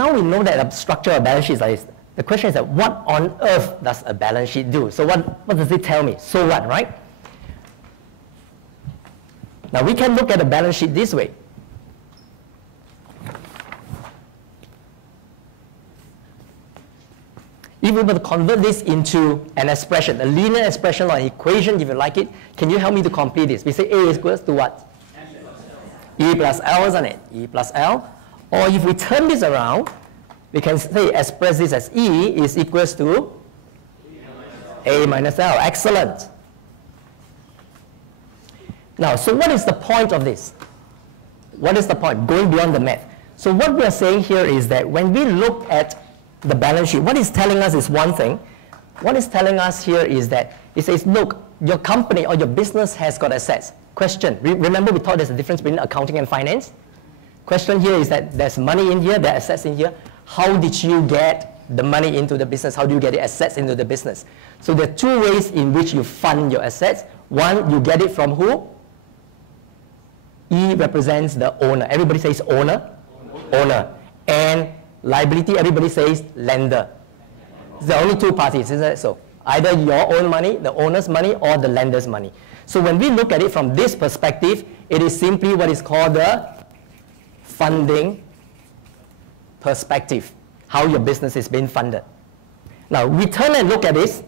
now we know that the structure of balance sheet is like this. The question is that what on earth does a balance sheet do? So what does it tell me? So what, right? Now we can look at the balance sheet this way. If we were to convert this into an expression, a linear expression or an equation, if you like it, can you help me to complete this? We say A is equals to what? E plus L, isn't it? E plus L. Or if we turn this around, we can say express this as E is equals to A minus L. Excellent. Now, so what is the point of this? What is the point? Going beyond the math. So what we are saying here is that when we look at the balance sheet, what it's telling us is one thing. What it's telling us here is that it says, look, your company or your business has got assets. Question, remember we thought there's a difference between accounting and finance? Question here is that there's money in here, there are assets in here. How did you get the money into the business? How do you get the assets into the business? So there are two ways in which you fund your assets. One, you get it from who? E represents the owner. Everybody says owner. Owner. And liability, everybody says lender. It's the only two parties, isn't it so? Either your own money, the owner's money, or the lender's money. So when we look at it from this perspective, it is simply what is called the funding perspective, how your business is being funded. Now, we turn and look at this,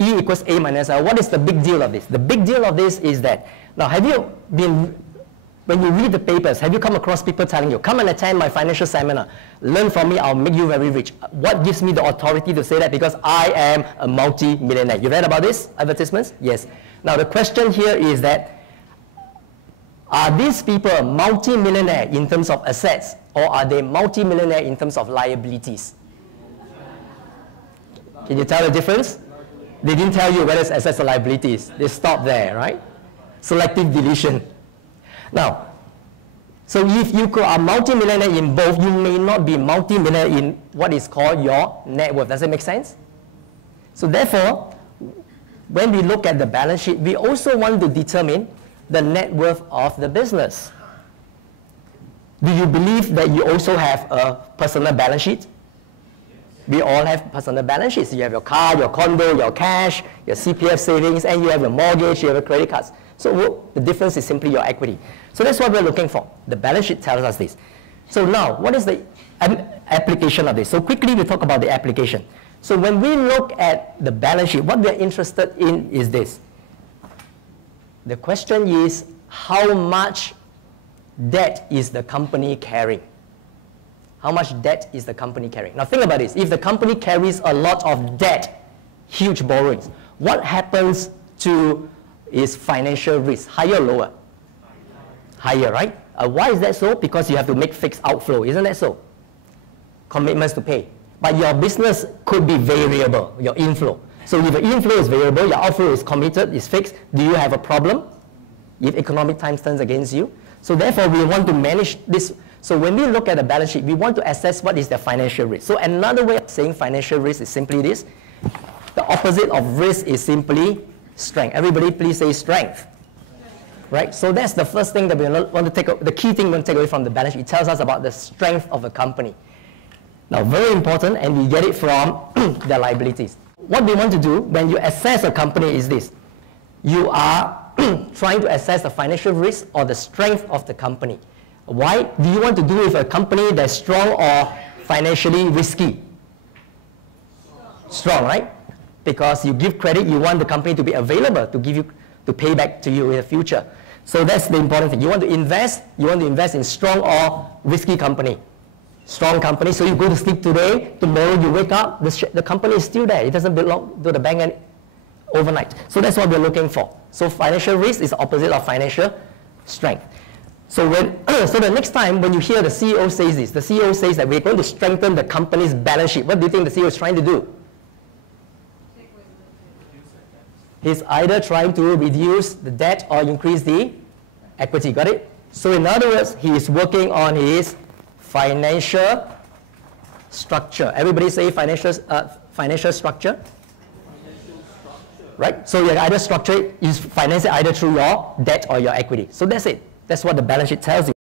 E equals A minus L. What is the big deal of this? The big deal of this is that, now have you been, when you read the papers, have you come across people telling you, come and attend my financial seminar, learn from me, I'll make you very rich. What gives me the authority to say that? Because I am a multi-millionaire. You read about this advertisements? Yes. Now the question here is that, are these people multi-millionaire in terms of assets, or are they multi-millionaire in terms of liabilities? Can you tell the difference? They didn't tell you whether it's assets or liabilities. They stopped there, right? Selective deletion. Now, so if you are multi-millionaire in both, you may not be multi-millionaire in what is called your net worth. Does it make sense? So therefore, when we look at the balance sheet, we also want to determine the net worth of the business. Do you believe that you also have a personal balance sheet? We all have personal balance sheets. You have your car, your condo, your cash, your CPF savings, and you have your mortgage, you have your credit cards. So the difference is simply your equity. So that's what we're looking for. The balance sheet tells us this. So now, what is the application of this? So quickly we talk about the application. So when we look at the balance sheet, what we're interested in is this. The question is, how much debt is the company carrying? How much debt is the company carrying? Now think about this. If the company carries a lot of debt, huge borrowings, what happens to its financial risk? Higher or lower? Higher, right? Why is that so? Because you have to make fixed outflow, isn't that so? Commitments to pay. But your business could be variable, your inflow. So if your inflow is variable, your outflow is committed, is fixed, do you have a problem if economic times turns against you? So therefore, we want to manage this. So when we look at the balance sheet, we want to assess what is the financial risk. So another way of saying financial risk is simply this. The opposite of risk is simply strength. Everybody please say strength. Right? So that's the first thing that we want to take, the key thing we want to take away from the balance sheet. It tells us about the strength of a company. Now, very important, and we get it from the liabilities. What we want to do when you assess a company is this. You are trying to assess the financial risk or the strength of the company. Why? Do you want to do with a company that's strong or financially risky? Strong, right? Because you give credit, you want the company to be available to give you, to pay back to you in the future. So that's the important thing. You want to invest in strong or risky company. Strong company, so you go to sleep today, tomorrow you wake up, the company is still there. It doesn't belong to the bank overnight. So that's what we're looking for. So financial risk is the opposite of financial strength. So so the next time when you hear the CEO says this, the CEO says that we're going to strengthen the company's balance sheet. What do you think the CEO is trying to do? He's either trying to reduce the debt or increase the equity. Got it? So in other words, he is working on his financial structure. Everybody say financial structure. Right? So you either structure it, you finance it either through your debt or your equity. So that's it. That's what the balance sheet tells you.